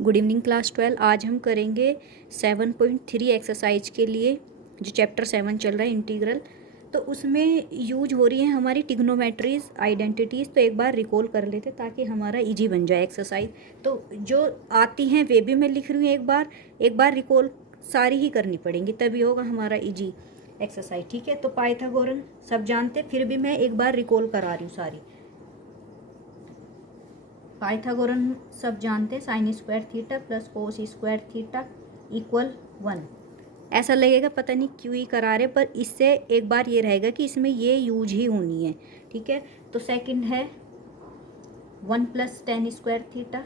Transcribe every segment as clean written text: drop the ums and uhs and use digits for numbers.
Good evening class 12। आज हम करेंगे 7.3 एक्सरसाइज के लिए जो चैप्टर 7 चल रहा है इंटीग्रल। तो उसमें यूज हो रही है हमारी ट्रिग्नोमेट्रीज आइडेंटिटीज़। तो एक बार रिकॉल कर लेते ताकि हमारा इजी बन जाए एक्सरसाइज। तो जो आती हैं वे भी मैं लिख रही हूँ, एक बार रिकॉल सारी ही करनी पड़ेंगी, तभी होगा हमारा इजी एक्सरसाइज। ठीक है, तो पाइथागोरन सब जानते, फिर भी मैं एक बार रिकॉल करा रही हूँ सारी। पाइथागोरन सब जानते, sine square theta plus cos square theta equal 1। ऐसा लगेगा पता नहीं क्यों ही करा रहे, पर इससे एक बार ये रहेगा कि इसमें ये यूज ही होनी है। ठीक है, तो सेकंड है 1 plus tan square theta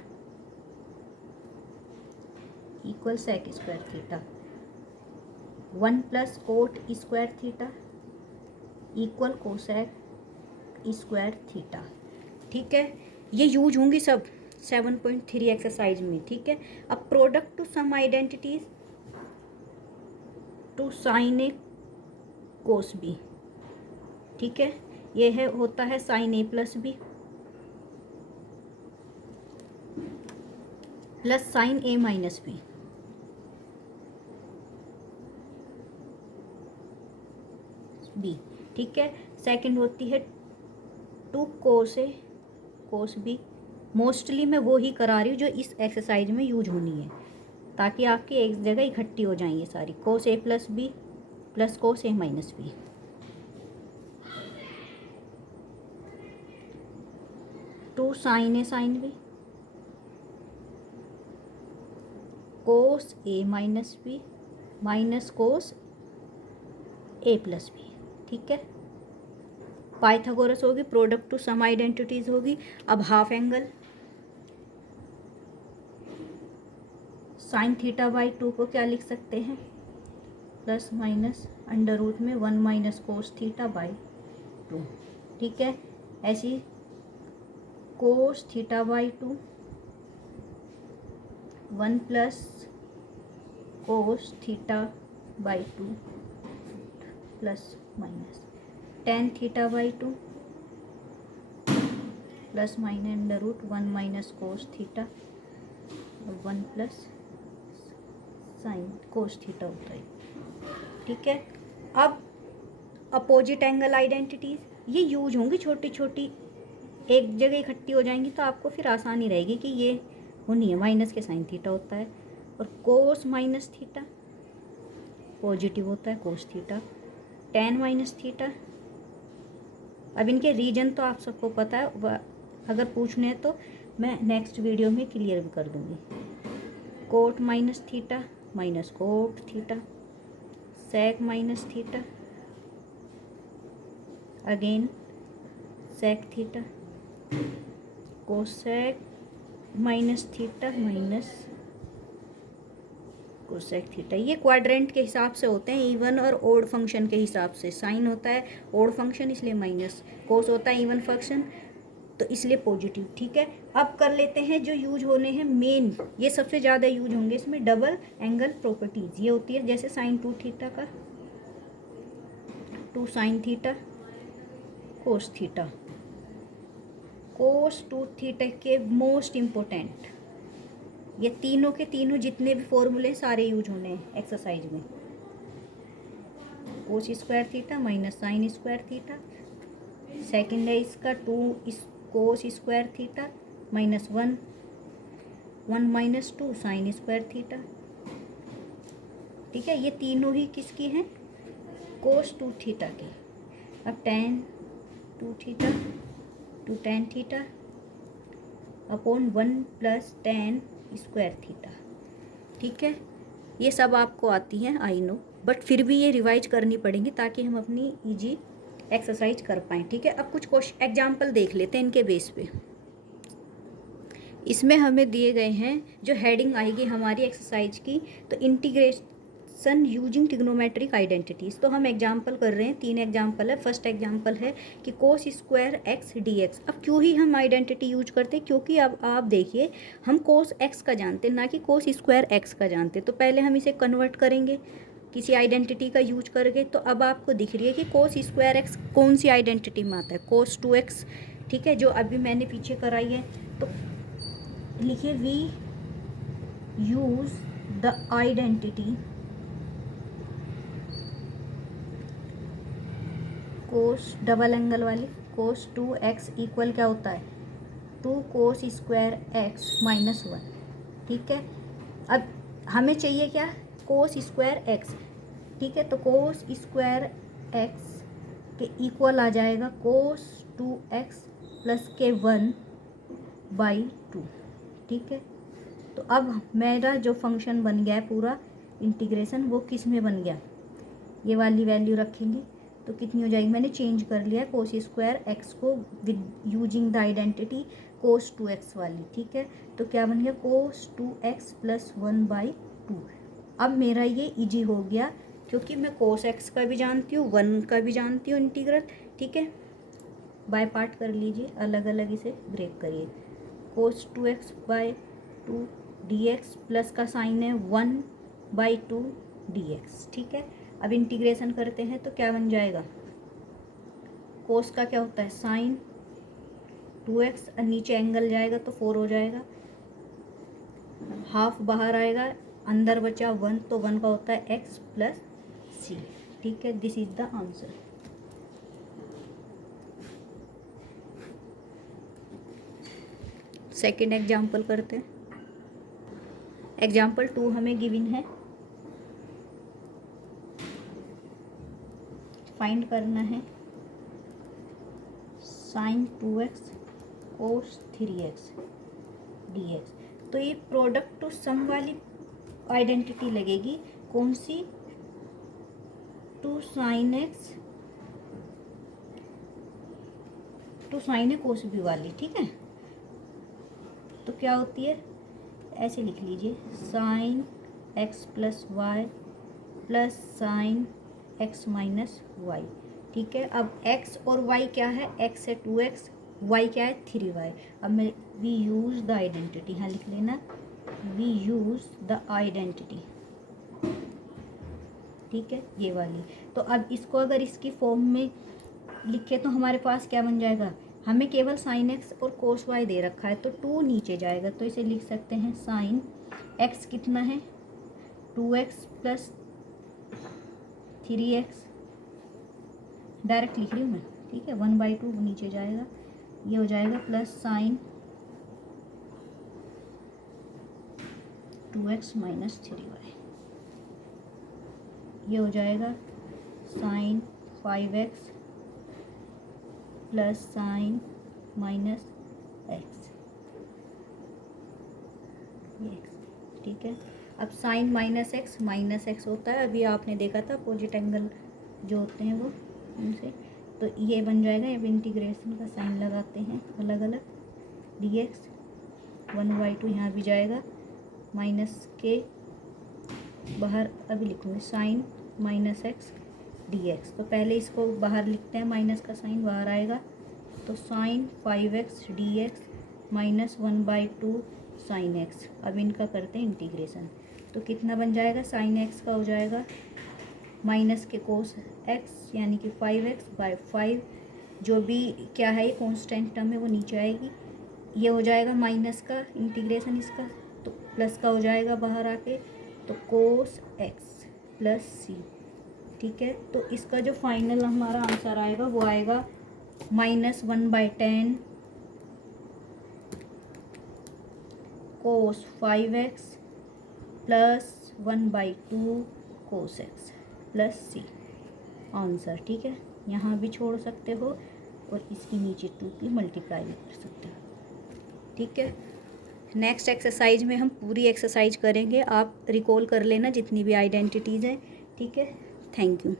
equal sec square theta, 1 plus cot square theta equal cosec square theta. ठीक है, ये यूज होंगी सब 7.3 एक्सरसाइज में। ठीक है, अब product to sum identities to sine A cos B. ठीक है, ये है होता है sine A plus B plus sine A minus B. B ठीक है, सेकंड होती है two cos A cos B. Mostly मैं वो ही करा रही हूँ जो इस एक्सरसाइज में यूज होनी है, ताकि आपकी एक जगह इकट्ठी हो जाएं ये सारी। Cos A plus B plus cos A minus B. Two sine A sine B cos A minus B minus cos A plus B. ठीक है, पाइथागोरस होगी, प्रोडक्ट टू सम आइडेंटिटीज होगी। अब half angle sine theta by 2 को क्या लिख सकते हैं, प्लस माइनस अंडर रूट में 1 माइनस कोस थीटा बाई 2। ठीक है, ऐसी cos theta by 2 1 plus cos theta by 2 plus minus ten theta by 2 plus minus under root 1 minus cos theta और 1 प्लस साइन कोस थीटा होता है। ठीक है, अब अपोजिट एंगल आइडेंटिटीज ये यूज होंगी, छोटी छोटी एक जगह इकट्ठी हो जाएंगी, तो आपको फिर आसानी रहेगी कि ये होनी है। माइनस के साइन थीटा होता है और कोस माइनस थीटा पॉजिटिव होता है cos theta, ten minus theta. अब इनके रीजन तो आप सबको पता है, अगर पूछने हैं तो मैं नेक्स्ट वीडियो में क्लियर भी कर दूंगी। Cot minus theta minus cot theta, sec minus theta again sec theta, cosec minus theta minus cosec theta. ये क्वाड्रेंट के हिसाब से होते हैं, इवन और ओड फंक्शन के हिसाब से। साइन होता है ओड फंक्शन इसलिए माइनस, कोस होता है इवन फंक्शन तो इसलिए पॉजिटिव। ठीक है, अब कर लेते हैं जो यूज होने हैं मेन, ये सबसे ज़्यादा यूज होंगे इसमें। डबल एंगल प्रॉपर्टीज ये होती है, जैसे साइन 2 थीटा का 2 साइन थीटा कोस थीटा। कोस 2 थीटा के मोस्ट इम्पोर्टेंट ये तीनों के तीनों जितने भी फॉर्मूले सारे यूज होने हैं एक्सरसाइज में। Cos square theta minus sine square theta, second है इसका 2 cos square theta minus 1 minus 2 sine square theta. ठीक है, ये तीनों ही किसकी हैं, कोस 2 थीटा की। अब ten 2 theta two tan theta upon 1 plus tan square theta. ठीक है, ये सब आपको आती हैं आई नो, बट फिर भी ये रिवाइज करनी पड़ेंगी ताकि हम अपनी इजी एक्सरसाइज कर पाएँ। ठीक है, अब कुछ क्वेश्चन एग्जाम्पल देख लेते हैं इनके बेस पे। इसमें हमें दिए गए हैं जो हेडिंग आएगी हमारी एक्सरसाइज की, तो इंटीग्रेशन यूजिंग ट्रिग्नोमेट्रिक आइडेंटिटीज़। तो हम एग्जाम्पल कर रहे हैं, 3 एग्जाम्पल है। फर्स्ट एग्जाम्पल है कि cos square x D x. अब क्यों ही हम आइडेंटिटी यूज करते हैं, क्योंकि अब आप देखिए हम कोस एक्स का जानते हैं ना कि कोस स्क्वायर एक्स का जानते, तो पहले हम इसे कन्वर्ट करेंगे किसी आइडेंटिटी का यूज करके। तो अब आपको दिख रही है कि कोस स्क्वायर एक्स कौन सी आइडेंटिटी में आता है, कोस 2x। ठीक है, जो अभी मैंने पीछे कराई है, तो लिखिए v use the identity cos double angle वाली कोस 2x इक्वल क्या होता है 2 कोस स्क्वायर x माइनस 1। ठीक है, अब हमें चाहिए क्या कोस स्क्वायर x। ठीक है, तो कोस स्क्वायर x के इक्वल आ जाएगा कोस 2x प्लस के 1/2। ठीक है, तो अब मेरा जो फंक्शन बन गया है पूरा इंटीग्रेशन वो किस में बन गया, ये वाली वैल्यू रखेंगे तो कितनी हो जाएगी, मैंने चेंज कर लिया है कोस स्क्वायर एक्स को with using the identity cos 2x वाली। ठीक है, तो क्या बन गया कोस 2x प्लस 1/2। अब मेरा ये इजी हो गया क्योंकि मैं कोस x का भी जानती हूँ 1 का भी जानती हूँ इंटीग्रल। ठीक है, बाय पार्ट कर लीजिए, अलग अलग इसे ब्रेक करिए। कोस 2x/2 dx प्लस का साइन है 1/2 dx। ठीक है, अब इंटीग्रेशन करते हैं तो क्या बन जाएगा, कोस का क्या होता है साइन 2x, नीचे एंगल जाएगा तो 4 हो जाएगा, हाफ बाहर आएगा, अंदर बचा 1 तो 1 का होता है x प्लस c। ठीक है, this is the answer. Second example करते हैं। एग्जाम्पल 2 हमें गिवन है, फाइंड करना है साइन 2x कोस 3x dx। तो ये प्रोडक्ट टू सम वाली आइडेंटिटी लगेगी, कौन सी, 2 sin x कोस b वाली। ठीक है, तो क्या होती है, ऐसे लिख लीजिए sine x plus y plus sine x minus y. ठीक है, अब x और y क्या है, x है 2x, y क्या है 3y। अब मैं वी यूज़ द आइडेंटिटी, यहाँ लिख लेना वी यूज़ द आइडेंटिटी। ठीक है, ये वाली। तो अब इसको अगर इसकी फॉर्म में लिखे तो हमारे पास क्या बन जाएगा, हमें केवल साइन एक्स और कोस वाई दे रखा है तो 2 नीचे जाएगा, तो इसे लिख सकते हैं साइन एक्स कितना है 2x प्लस 3x, डायरेक्ट लिख रही हूँ मैं। ठीक है, 1/2 नीचे जाएगा, ये हो जाएगा plus sign 2x minus 3y, ये हो जाएगा sine 5x plus sine minus x, ये x। ठीक है, अब साइन माइनस x होता है, अभी आपने देखा था अपोजिट एंगल जो होते हैं वो उनसे, तो ये बन जाएगा। अब इंटीग्रेशन का साइन लगाते हैं अलग अलग, dx 1/2 यहाँ भी जाएगा, माइनस के बाहर अभी लिखूँगी साइन माइनस x dx। तो पहले इसको बाहर लिखते हैं, माइनस का साइन बाहर आएगा तो sine 5x dx minus 1/2 sine x। अब इनका करते हैं इंटीग्रेशन, तो कितना बन जाएगा, साइन x का हो जाएगा माइनस के कोस x यानी कि 5x/5, जो भी क्या है ये कॉन्स्टेंट टर्म है वो नीचे आएगी, ये हो जाएगा माइनस का इंटीग्रेशन इसका, तो प्लस का हो जाएगा बाहर आके, तो कोस x प्लस c। ठीक है, तो इसका जो फाइनल हमारा आंसर आएगा वो आएगा -1/10 कोस 5x प्लस 1/2 कोस x प्लस c आंसर। ठीक है, यहाँ भी छोड़ सकते हो और इसकी नीचे 2 की मल्टीप्लाई भी कर सकते हो। ठीक है, नेक्स्ट एक्सरसाइज में हम पूरी एक्सरसाइज करेंगे, आप रिकॉल कर लेना जितनी भी आइडेंटिटीज़ हैं। ठीक है, थैंक यू।